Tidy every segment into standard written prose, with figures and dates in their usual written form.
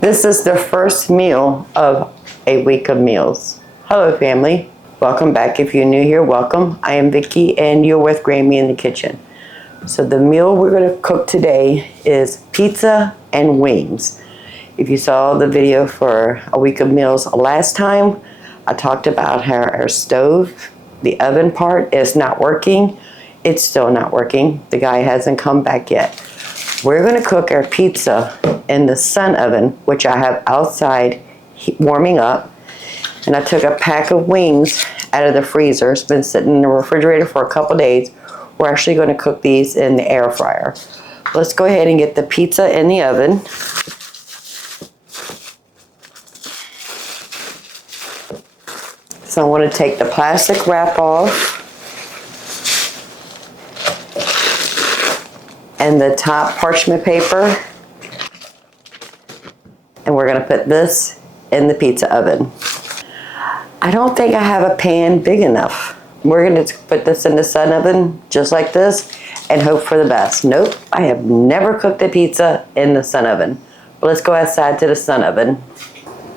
This is the first meal of a week of meals. Hello, family. Welcome back. If you're new here, welcome. I am Vicki, and you're with Grammy in the kitchen. So the meal we're going to cook today is pizza and wings. If you saw the video for a week of meals last time, I talked about how our stove, the oven part, is not working. It's still not working. The guy hasn't come back yet. We're going to cook our pizza in the sun oven, which I have outside warming up. And I took a pack of wings out of the freezer. It's been sitting in the refrigerator for a couple days. We're actually going to cook these in the air fryer. Let's go ahead and get the pizza in the oven. So I want to take the plastic wrap off. And the top parchment paper, and we're going to put this in the pizza oven. I don't think I have a pan big enough. We're going to put this in the sun oven just like this and hope for the best. Nope, I have never cooked a pizza in the sun oven. But let's go outside to the sun oven.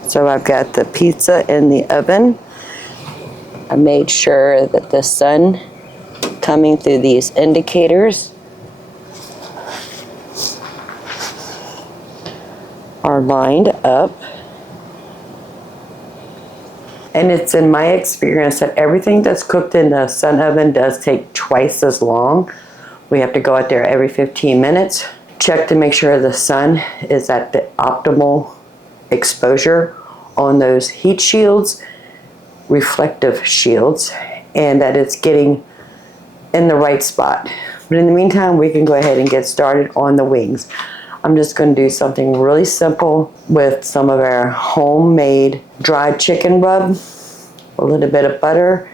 So I've got the pizza in the oven. I made sure that the sun coming through these indicators are lined up. And it's in my experience that everything that's cooked in the sun oven does take twice as long. We have to go out there every 15 minutes, check to make sure the sun is at the optimal exposure on those heat shields, reflective shields, and that it's getting in the right spot. But in the meantime, we can go ahead and get started on the wings. I'm just going to do something really simple with some of our homemade dried chicken rub, a little bit of butter,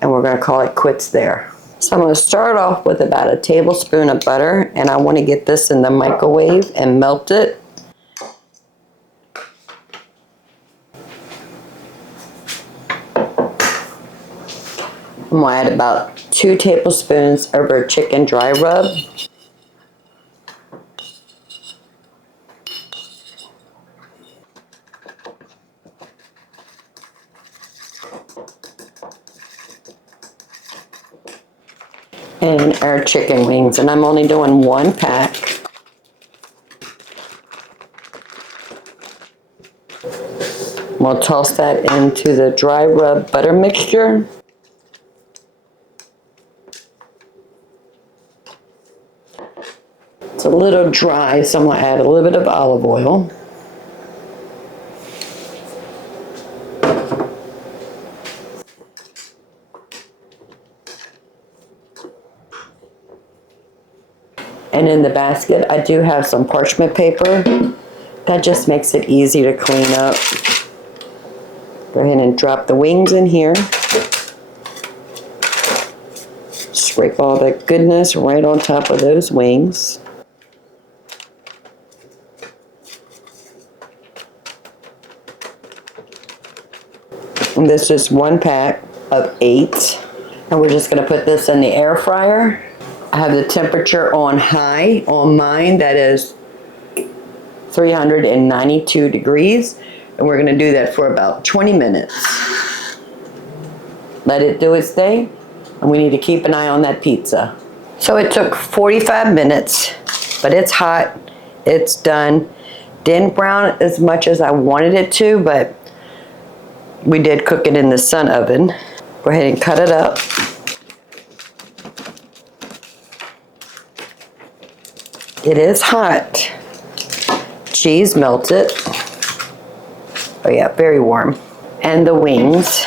and we're going to call it quits there. So I'm going to start off with about a tablespoon of butter, and I want to get this in the microwave and melt it. I'm going to add about 2 tablespoons of our chicken dry rub. And our chicken wings, and I'm only doing 1 pack. We'll toss that into the dry rub butter mixture. It's a little dry, so I'm going to add a little bit of olive oil. And in the basket, I do have some parchment paper. That just makes it easy to clean up. Go ahead and drop the wings in here. Scrape all that goodness right on top of those wings. And this is 1 pack of 8. And we're just going to put this in the air fryer. I have the temperature on high on mine, that is 392 degrees, and we're going to do that for about 20 minutes. Let it do its thing, and we need to keep an eye on that pizza. So it took 45 minutes, but it's hot, it's done. Didn't brown as much as I wanted it to, but we did cook it in the sun oven. Go ahead and cut it up. It is hot. Cheese melted. Oh yeah, very warm. And the wings.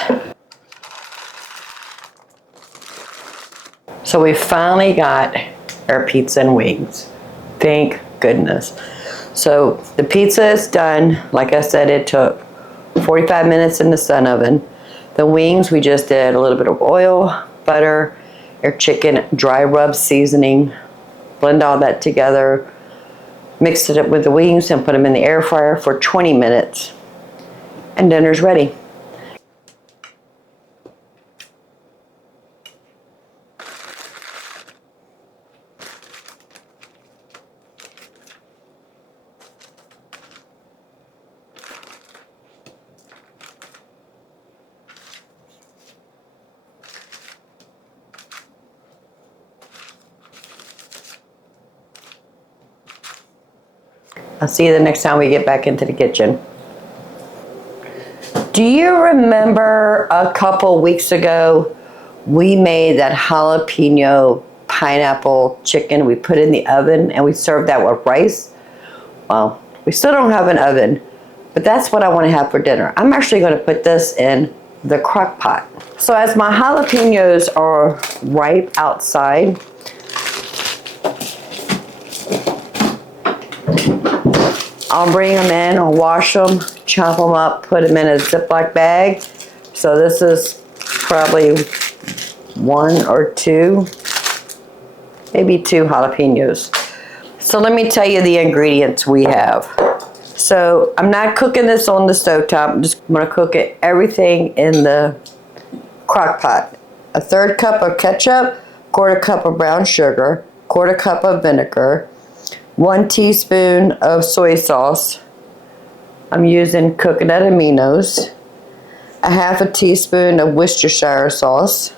So we finally got our pizza and wings. Thank goodness. So the pizza is done. Like I said, it took 45 minutes in the sun oven. The wings, we just did a little bit of oil, butter, our chicken dry rub seasoning. Blend all that together, mix it up with the wings, and put them in the air fryer for 20 minutes. And dinner's ready. I'll see you the next time we get back into the kitchen. Do you remember a couple weeks ago, we made that jalapeno pineapple chicken? We put it in the oven and we served that with rice. Well, we still don't have an oven, but that's what I want to have for dinner. I'm actually going to put this in the crock pot. So as my jalapenos are ripe outside, I'll bring them in, I'll wash them, chop them up, put them in a Ziploc bag. So this is probably 1 or 2, maybe 2 jalapenos. So let me tell you the ingredients we have. So I'm not cooking this on the stovetop. I'm just going to cook it everything in the crock pot. 1/3 cup of ketchup, 1/4 cup of brown sugar, 1/4 cup of vinegar, 1 teaspoon of soy sauce. I'm using coconut aminos. 1/2 teaspoon of Worcestershire sauce.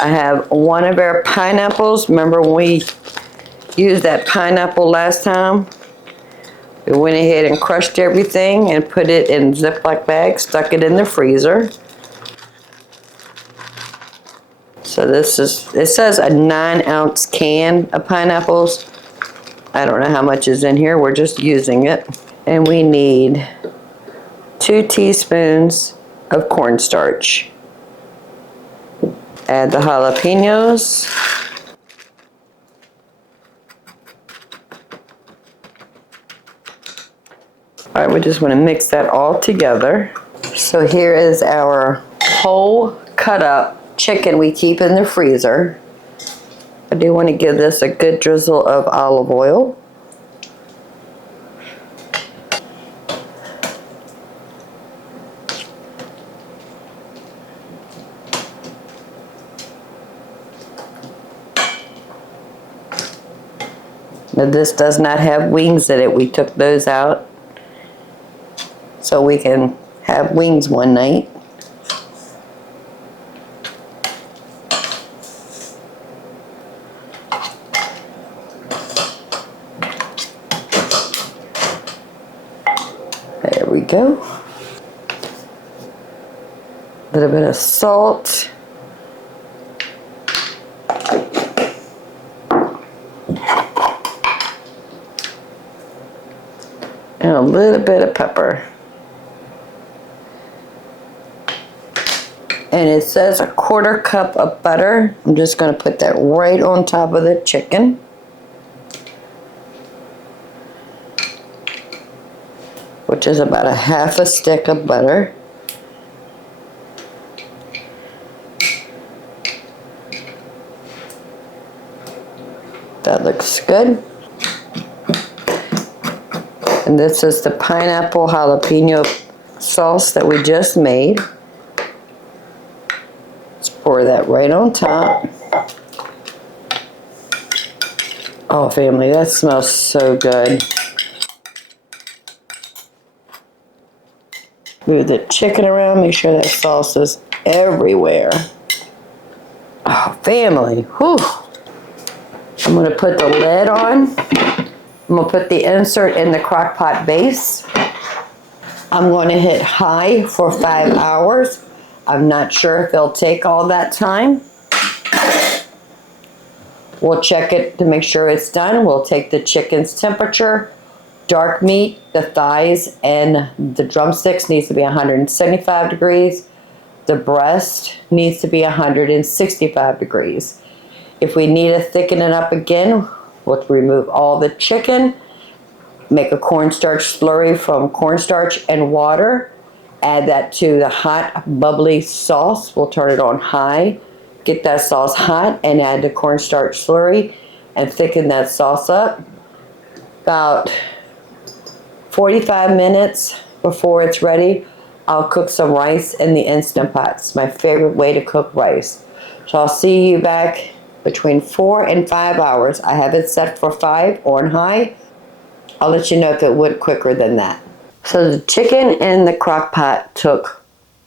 I have 1 of our pineapples. Remember when we used that pineapple last time? We went ahead and crushed everything and put it in Ziploc bags, stuck it in the freezer. So this is, it says a 9-ounce can of pineapples. I don't know how much is in here, we're just using it. And we need 2 teaspoons of cornstarch. Add the jalapenos. All right, we just want to mix that all together. So here is our whole cut up chicken we keep in the freezer. I do want to give this a good drizzle of olive oil. Now this does not have wings in it. We took those out so we can have wings one night. There we go. A little bit of salt. And a little bit of pepper. And it says 1/4 cup of butter. I'm just going to put that right on top of the chicken. Which is about 1/2 stick of butter. That looks good. And this is the pineapple jalapeno sauce that we just made. Let's pour that right on top. Oh, family, that smells so good. Move the chicken around, make sure that sauce is everywhere. Oh, family, whew. I'm gonna put the lid on. I'm gonna put the insert in the crock pot base. I'm gonna hit high for 5 hours. I'm not sure if it'll take all that time. We'll check it to make sure it's done. We'll take the chicken's temperature. Dark meat, the thighs and the drumsticks needs to be 175 degrees. The breast needs to be 165 degrees. If we need to thicken it up again, we'll remove all the chicken, make a cornstarch slurry from cornstarch and water, add that to the hot bubbly sauce. We'll turn it on high, get that sauce hot, and add the cornstarch slurry and thicken that sauce up. About 45 minutes before it's ready, I'll cook some rice in the Instant Pot. It's my favorite way to cook rice. So I'll see you back between 4 and 5 hours. I have it set for 5 on high. I'll let you know if it went quicker than that. So the chicken in the crock pot took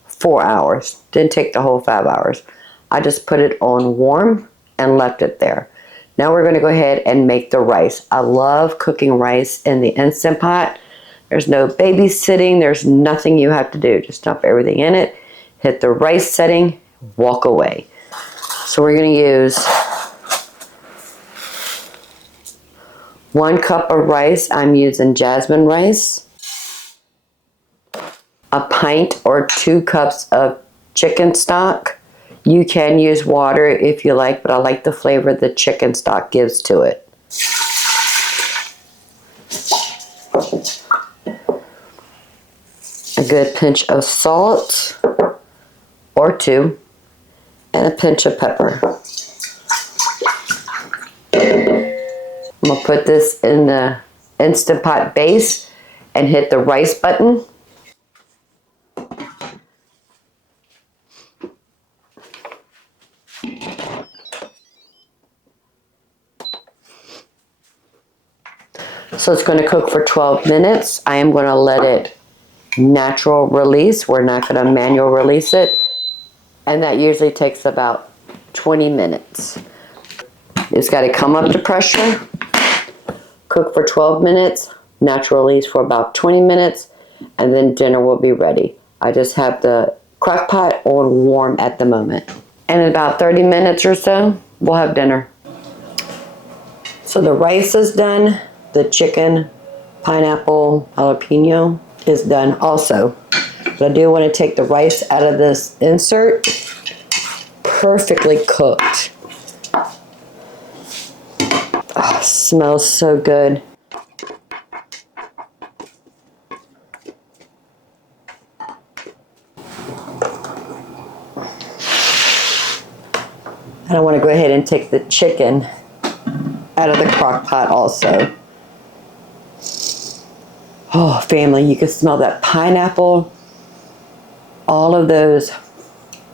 4 hours. Didn't take the whole 5 hours. I just put it on warm and left it there. Now we're going to go ahead and make the rice. I love cooking rice in the Instant Pot. There's no babysitting. There's nothing you have to do. Just dump everything in it, hit the rice setting, walk away. So we're going to use 1 cup of rice. I'm using jasmine rice. A pint or 2 cups of chicken stock. You can use water if you like, but I like the flavor the chicken stock gives to it. A good pinch of salt, or 2, and a pinch of pepper. I'm going to put this in the Instant Pot base and hit the rice button. So it's going to cook for 12 minutes. I am going to let it natural release. We're not going to manual release it. And that usually takes about 20 minutes. It's got to come up to pressure, cook for 12 minutes, natural release for about 20 minutes, and then dinner will be ready. I just have the crock pot on warm at the moment. And in about 30 minutes or so, we'll have dinner. So the rice is done. The chicken, pineapple, jalapeno is done also. But I do want to take the rice out of this insert. Perfectly cooked. Oh, smells so good. And I want to go ahead and take the chicken out of the crock pot also. Oh, family, you can smell that pineapple, all of those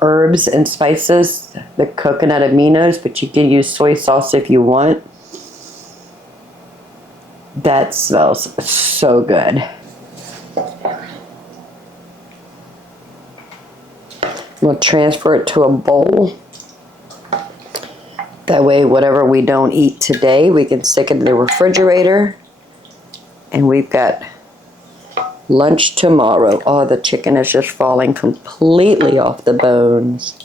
herbs and spices, the coconut aminos, but you can use soy sauce if you want. That smells so good. We'll transfer it to a bowl. That way, whatever we don't eat today, we can stick it in the refrigerator. And we've got lunch tomorrow. Oh, the chicken is just falling completely off the bones.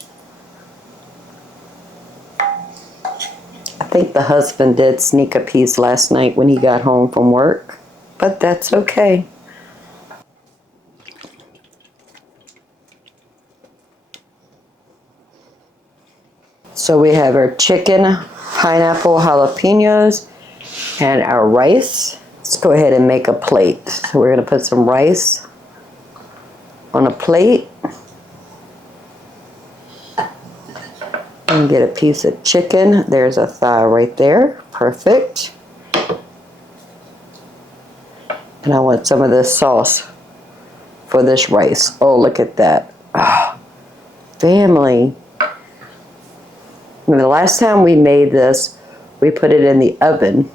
I think the husband did sneak a piece last night when he got home from work, but that's okay. So we have our chicken, pineapple, jalapenos, and our rice. Let's go ahead and make a plate. So we're going to put some rice on a plate and get a piece of chicken. There's a thigh right there. Perfect. And I want some of this sauce for this rice. Oh, look at that. Oh, family. And the last time we made this, we put it in the oven.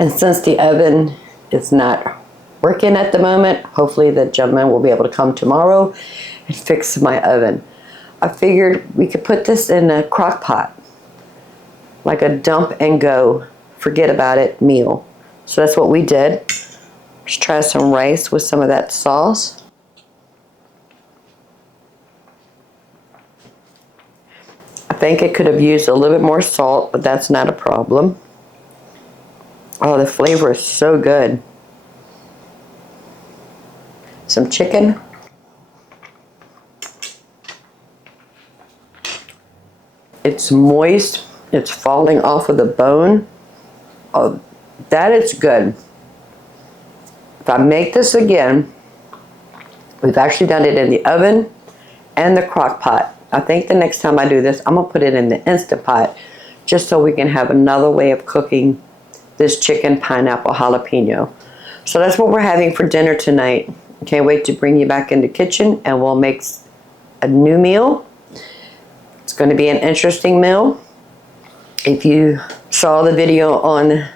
And since the oven is not working at the moment, hopefully the gentleman will be able to come tomorrow and fix my oven. I figured we could put this in a crock pot, like a dump and go, forget about it meal. So that's what we did. Let's try some rice with some of that sauce. I think it could have used a little bit more salt, but that's not a problem. Oh, the flavor is so good. Some chicken. It's moist. It's falling off of the bone. Oh, that is good. If I make this again, we've actually done it in the oven and the crock pot. I think the next time I do this, I'm gonna put it in the Instant Pot just so we can have another way of cooking this chicken, pineapple, jalapeno. So that's what we're having for dinner tonight. Can't wait to bring you back in the kitchen and we'll make a new meal. It's going to be an interesting meal. If you saw the video on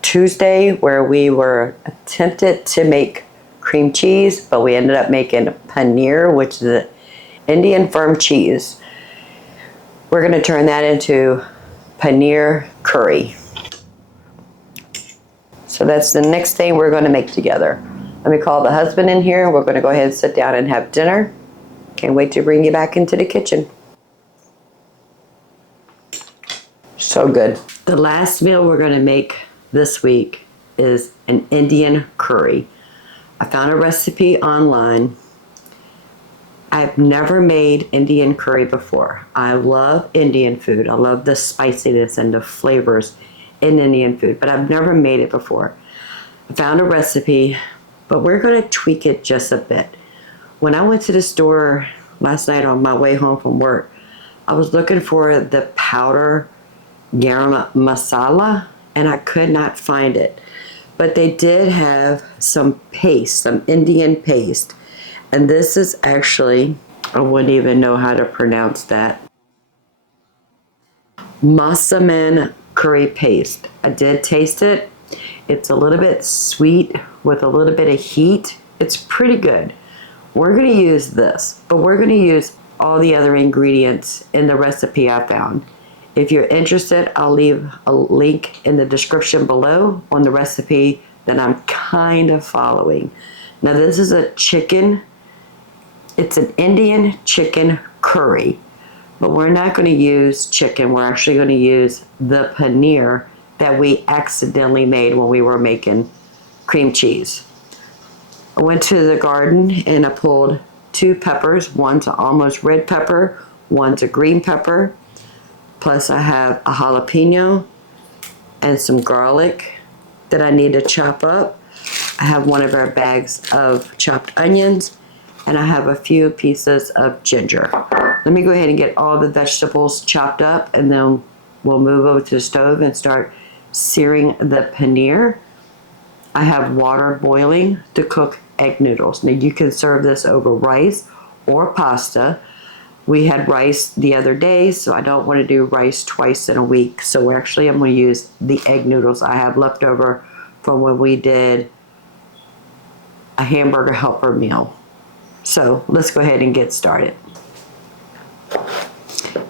Tuesday where we were attempted to make cream cheese, but we ended up making paneer, which is an Indian firm cheese. We're going to turn that into paneer curry. So that's the next thing we're going to make together. Let me call the husband in here. We're going to go ahead and sit down and have dinner. Can't wait to bring you back into the kitchen. So good. The last meal we're going to make this week is an Indian curry. I found a recipe online. I've never made Indian curry before. I love Indian food. I love the spiciness and the flavors in Indian food, but I've never made it before. I found a recipe, but we're going to tweak it just a bit. When I went to the store last night on my way home from work, I was looking for the powder Garam Masala, and I could not find it. But they did have some paste, some Indian paste. And this is actually, I wouldn't even know how to pronounce that. Massaman Curry Paste. I did taste it. It's a little bit sweet with a little bit of heat. It's pretty good. We're going to use this, but we're going to use all the other ingredients in the recipe I found. If you're interested, I'll leave a link in the description below on the recipe that I'm kind of following. Now this is a chicken, it's an Indian chicken curry, but we're not going to use chicken. We're actually going to use the paneer that we accidentally made when we were making cream cheese. I went to the garden and I pulled 2 peppers. One's an almost red pepper, one's a green pepper. Plus I have a jalapeno and some garlic that I need to chop up. I have one of our bags of chopped onions, and I have a few pieces of ginger. Let me go ahead and get all the vegetables chopped up, and then we'll move over to the stove and start searing the paneer. I have water boiling to cook egg noodles. Now you can serve this over rice or pasta. We had rice the other day, so I don't want to do rice twice in a week. So actually I'm going to use the egg noodles I have left over from when we did a hamburger helper meal. So let's go ahead and get started.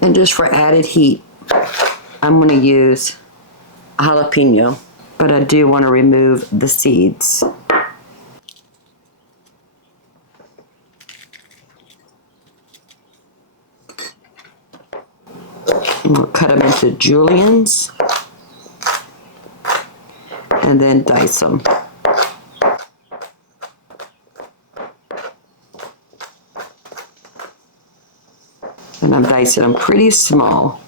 And just for added heat, I'm going to use a jalapeno, but I do want to remove the seeds. And we'll cut them into juliennes and then dice them. And I'm dicing them pretty small.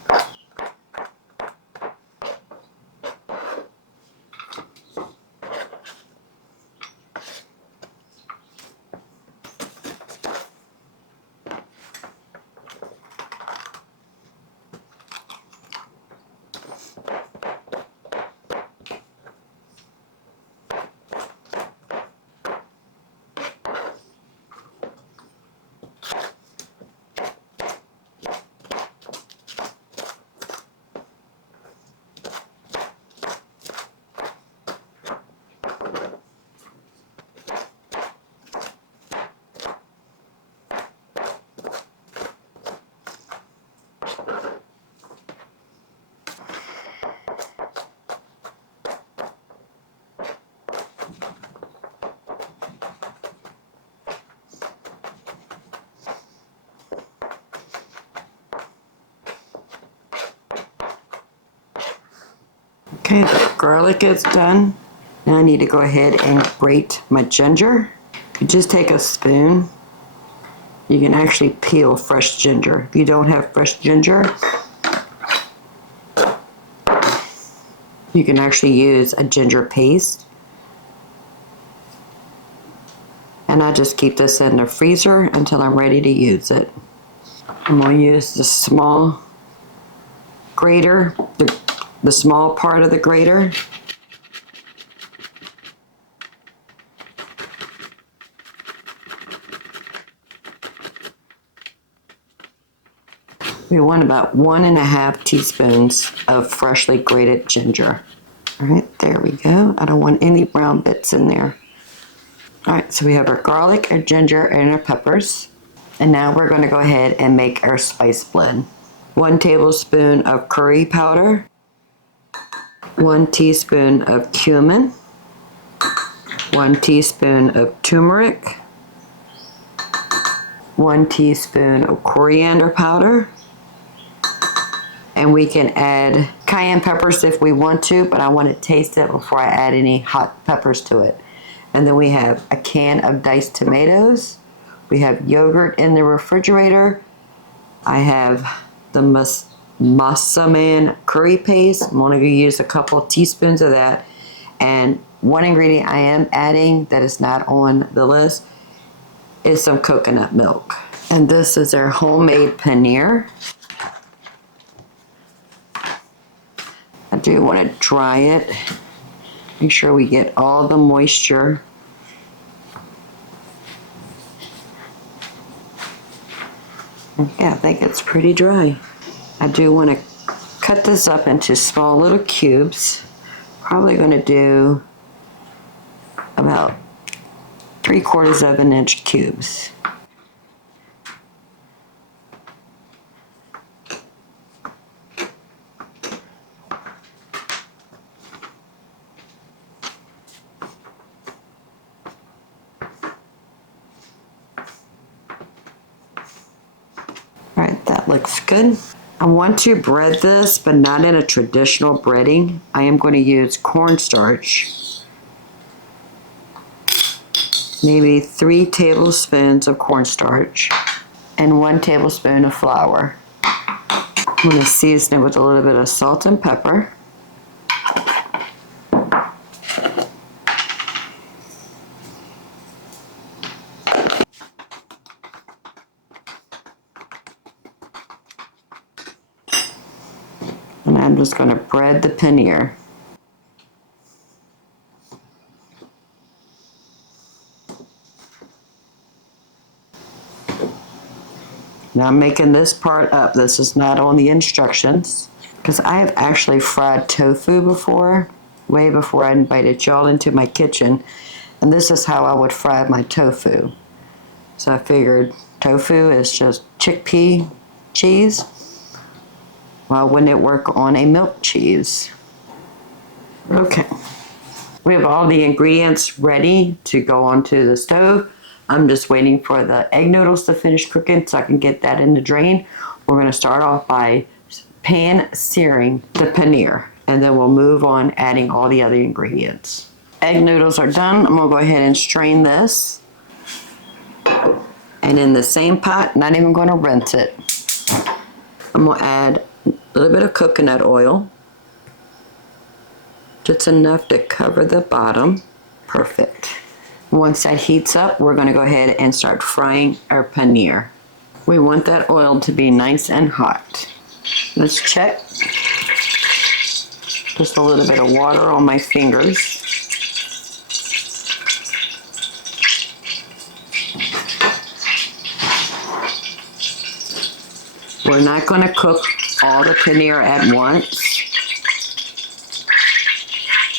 Okay, the garlic is done. Now I need to go ahead and grate my ginger. You just take a spoon. You can actually peel fresh ginger. If you don't have fresh ginger, you can actually use a ginger paste. And I just keep this in the freezer until I'm ready to use it. I'm going to use the small grater, the small part of the grater. We want about 1.5 teaspoons of freshly grated ginger. All right, there we go. I don't want any brown bits in there. All right, so we have our garlic, our ginger, and our peppers. And now we're going to go ahead and make our spice blend. 1 tablespoon of curry powder, 1 teaspoon of cumin, 1 teaspoon of turmeric, 1 teaspoon of coriander powder, and we can add cayenne peppers if we want to, but I want to taste it before I add any hot peppers to it. And then we have a can of diced tomatoes. We have yogurt in the refrigerator. I have the Massaman Curry Paste. I'm only going to use a couple of teaspoons of that. And one ingredient I am adding that is not on the list is some coconut milk. And this is our homemade paneer. I do want to dry it. Make sure we get all the moisture. Yeah, I think it's pretty dry. I do want to cut this up into small little cubes. Probably going to do about 3/4 of an inch cubes. Alright, that looks good. I want to bread this, but not in a traditional breading. I am going to use cornstarch. Maybe 3 tablespoons of cornstarch and 1 tablespoon of flour. I'm going to season it with a little bit of salt and pepper. And I'm just going to bread the paneer. Now I'm making this part up. This is not on the instructions because I have actually fried tofu before, way before I invited y'all into my kitchen. And this is how I would fry my tofu. So I figured tofu is just chickpea cheese. Why wouldn't it work on a milk cheese? Okay. We have all the ingredients ready to go onto the stove. I'm just waiting for the egg noodles to finish cooking so I can get that in the drain. We're going to start off by pan searing the paneer, and then we'll move on adding all the other ingredients. Egg noodles are done. I'm going to go ahead and strain this. And in the same pot, not even going to rinse it, I'm going to add a little bit of coconut oil. Just enough to cover the bottom. Perfect. Once that heats up, we're going to go ahead and start frying our paneer. We want that oil to be nice and hot. Let's check. Just a little bit of water on my fingers. We're not going to cook all the paneer at once.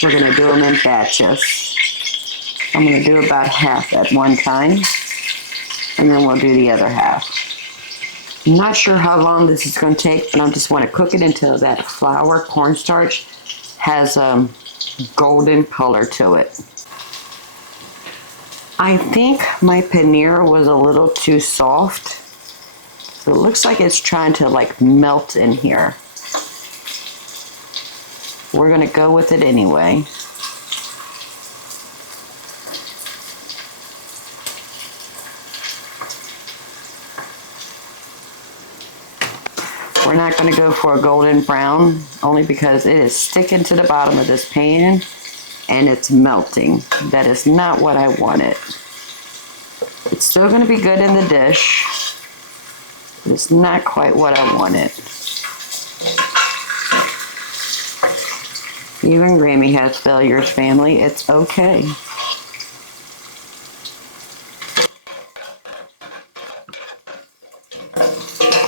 We're going to do them in batches. I'm going to do about half at one time, and then we'll do the other half. I'm not sure how long this is going to take, but I just want to cook it until that flour cornstarch has a golden color to it. I think my paneer was a little too soft, so it looks like it's trying to like melt in here. We're going to go with it anyway. We're not going to go for a golden brown, only because it is sticking to the bottom of this pan and it's melting. That is not what I wanted. It's still going to be good in the dish, but it's not quite what I wanted. Even Grammy has failures, family. It's okay.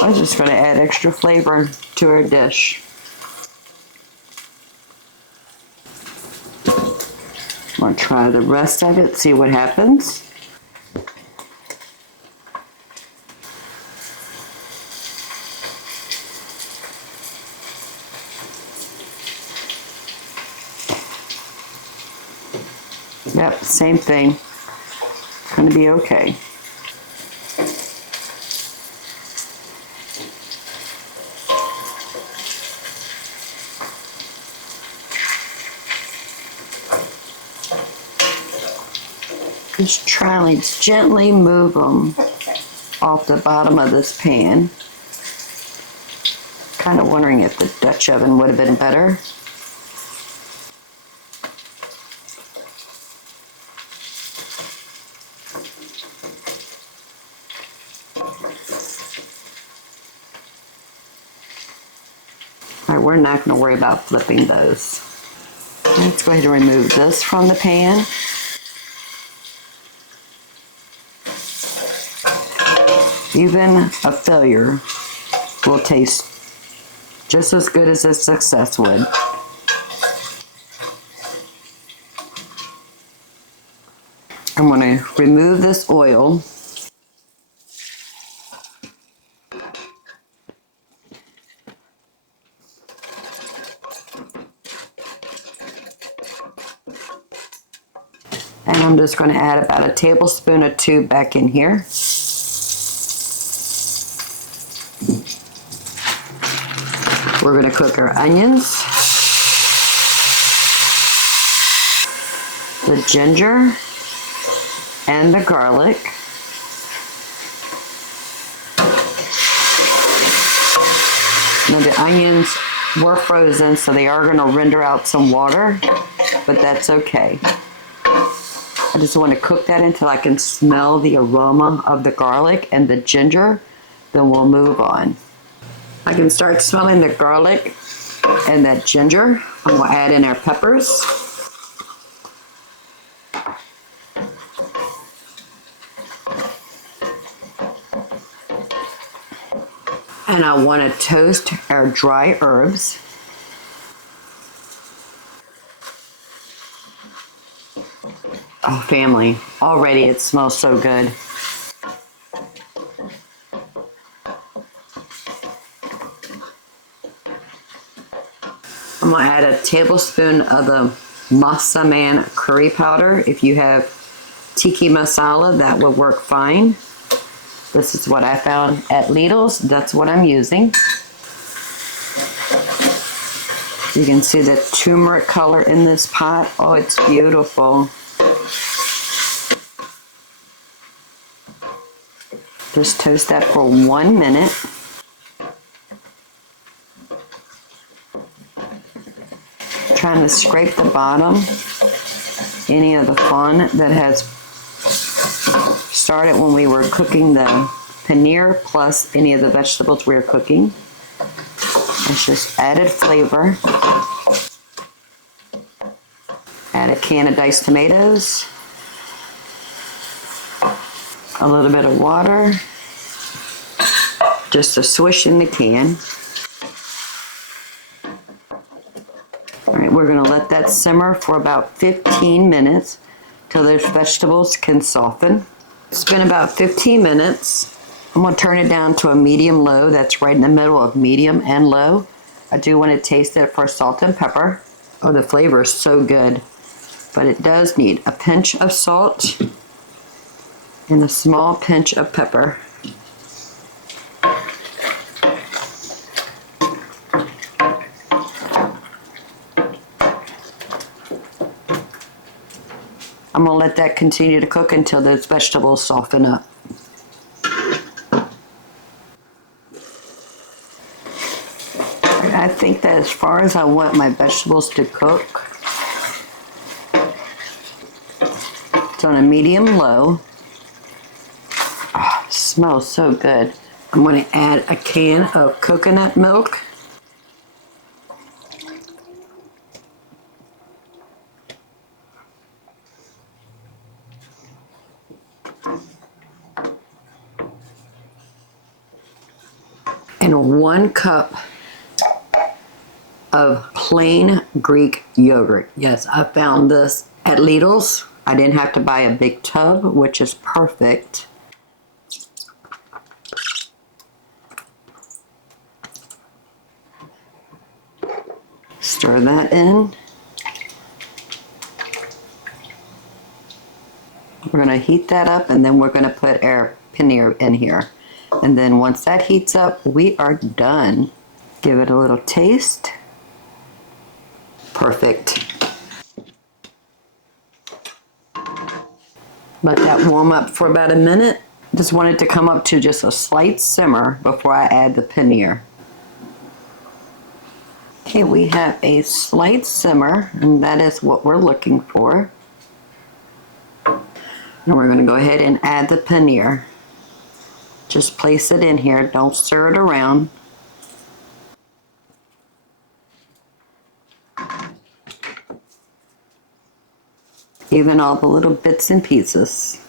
I'm just going to add extra flavor to our dish. I'm going to try the rest of it, see what happens. Yep, same thing. Gonna be okay. Just try to gently move them off the bottom of this pan. Kind of wondering if the Dutch oven would have been better. All right, we're not going to worry about flipping those. Let's go ahead and remove this from the pan. Even a failure will taste just as good as a success would. I'm going to remove this oil. And I'm just going to add about a tablespoon or two back in here. We're going to cook our onions, the ginger, and the garlic. Now the onions were frozen, so they are going to render out some water, but that's okay. I just want to cook that until I can smell the aroma of the garlic and the ginger, then we'll move on. I can start smelling the garlic and that ginger. I'm going to add in our peppers. And I want to toast our dry herbs. Oh, family, already it smells so good. I'm going to add a tablespoon of the Massaman curry powder. If you have tiki masala, that would work fine. This is what I found at Lidl's. That's what I'm using. You can see the turmeric color in this pot. Oh, it's beautiful. Just toast that for 1 minute. Trying to scrape the bottom, any of the fun that has started when we were cooking the paneer, plus any of the vegetables we were cooking. It's just added flavor. Add a can of diced tomatoes, a little bit of water, just a swish in the can. All right, we're going to let that simmer for about 15 minutes till those vegetables can soften. It's been about 15 minutes. I'm going to turn it down to a medium-low. That's right in the middle of medium and low. I do want to taste it for salt and pepper. Oh, the flavor is so good. But it does need a pinch of salt and a small pinch of pepper. I'm going to let that continue to cook until those vegetables soften up. I think that as far as I want my vegetables to cook, it's on a medium-low. Oh, it smells so good. I'm going to add a can of coconut milk. And 1 cup of plain Greek yogurt. Yes, I found this at Lidl's. I didn't have to buy a big tub, which is perfect. Stir that in. We're gonna heat that up and then we're gonna put our paneer in here. And then once that heats up, we are done. Give it a little taste. Perfect. Let that warm up for about a minute. Just want it to come up to just a slight simmer before I add the paneer. Okay, we have a slight simmer, and that is what we're looking for. And we're going to go ahead and add the paneer. Just place it in here, don't stir it around. Even all the little bits and pieces.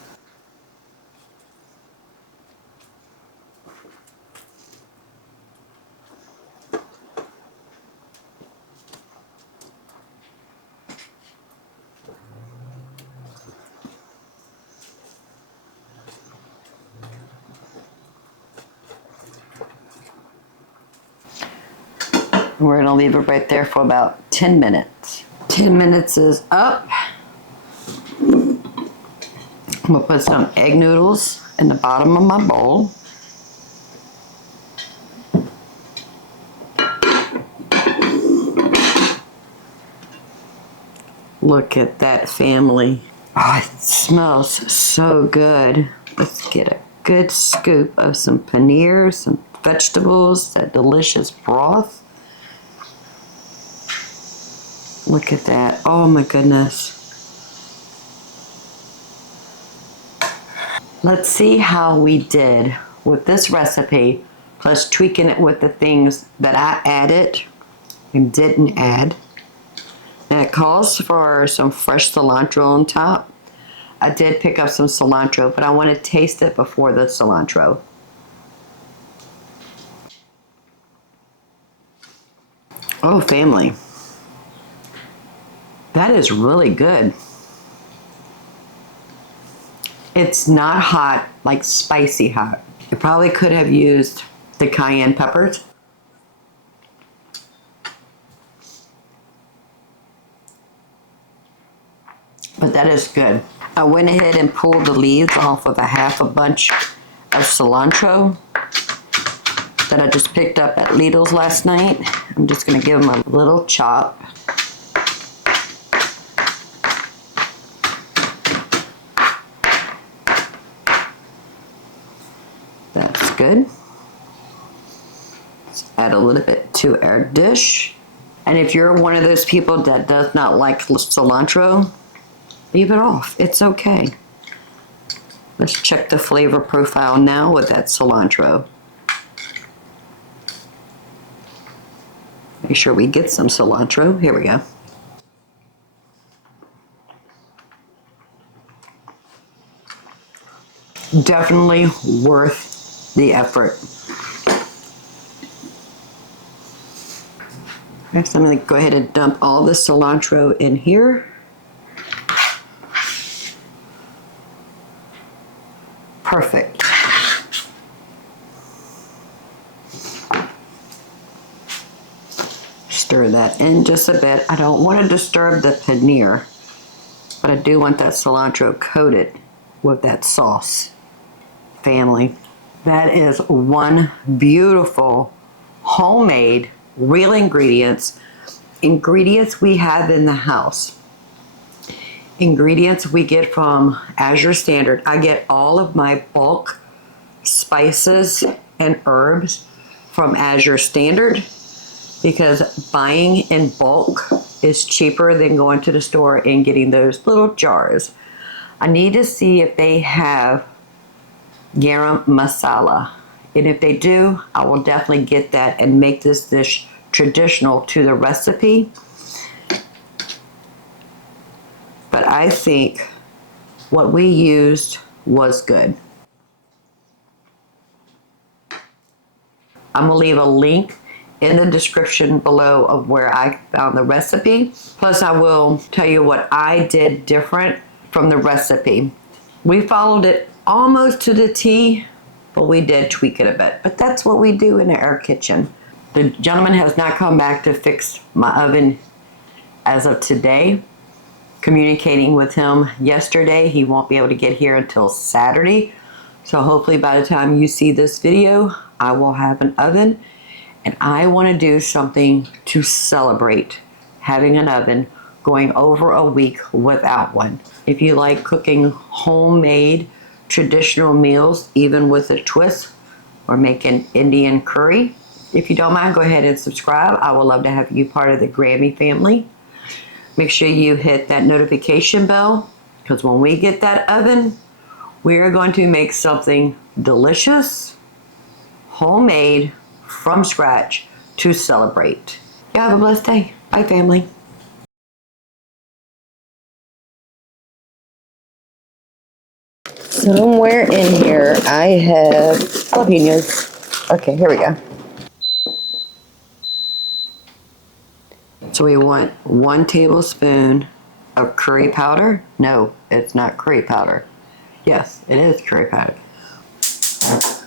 We're going to leave it right there for about 10 minutes. 10 minutes is up. I'm going to put some egg noodles in the bottom of my bowl. Look at that, family. Oh, it smells so good. Let's get a good scoop of some paneer, some vegetables, that delicious broth. Look at that. Oh my goodness. Let's see how we did with this recipe, plus tweaking it with the things that I added and didn't add. And it calls for some fresh cilantro on top. I did pick up some cilantro, but I want to taste it before the cilantro. Oh, family. That is really good. It's not hot, like spicy hot. You probably could have used the cayenne peppers. But that is good. I went ahead and pulled the leaves off of a half a bunch of cilantro that I just picked up at Lidl's last night. I'm just gonna give them a little chop. That's good. Let's add a little bit to our dish. And if you're one of those people that does not like cilantro, leave it off. It's okay. Let's check the flavor profile now with that cilantro. Make sure we get some cilantro. Here we go. Definitely worth the effort. Next, I'm going to go ahead and dump all the cilantro in here. Perfect. Stir that in just a bit. I don't want to disturb the paneer, but I do want that cilantro coated with that sauce. Family, that is one beautiful homemade, real ingredients we have in the house. Ingredients we get from Azure Standard. I get all of my bulk spices and herbs from Azure Standard because buying in bulk is cheaper than going to the store and getting those little jars. I need to see if they have Garam Masala. And if they do, I will definitely get that and make this dish traditional to the recipe. But I think what we used was good. I'm gonna leave a link in the description below of where I found the recipe. Plus I will tell you what I did different from the recipe. We followed it almost to the T, but we did tweak it a bit. But that's what we do in our kitchen. The gentleman has not come back to fix my oven as of today. communicating with him yesterday. He won't be able to get here until Saturday. So hopefully by the time you see this video, I will have an oven. And I want to do something to celebrate having an oven, going over a week without one. If you like cooking homemade traditional meals, even with a twist, or making Indian curry, if you don't mind, go ahead and subscribe. I would love to have you part of the Grammy family. Make sure you hit that notification bell, because when we get that oven, we are going to make something delicious, homemade, from scratch to celebrate. You have a blessed day. Bye, family. Somewhere in here, I have jalapenos. Okay, here we go. So we want 1 tablespoon of curry powder. No, it's not curry powder. Yes, it is curry powder.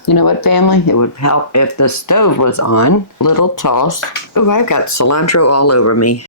You know what, family? It would help if the stove was on. Little toss. Oh, I've got cilantro all over me.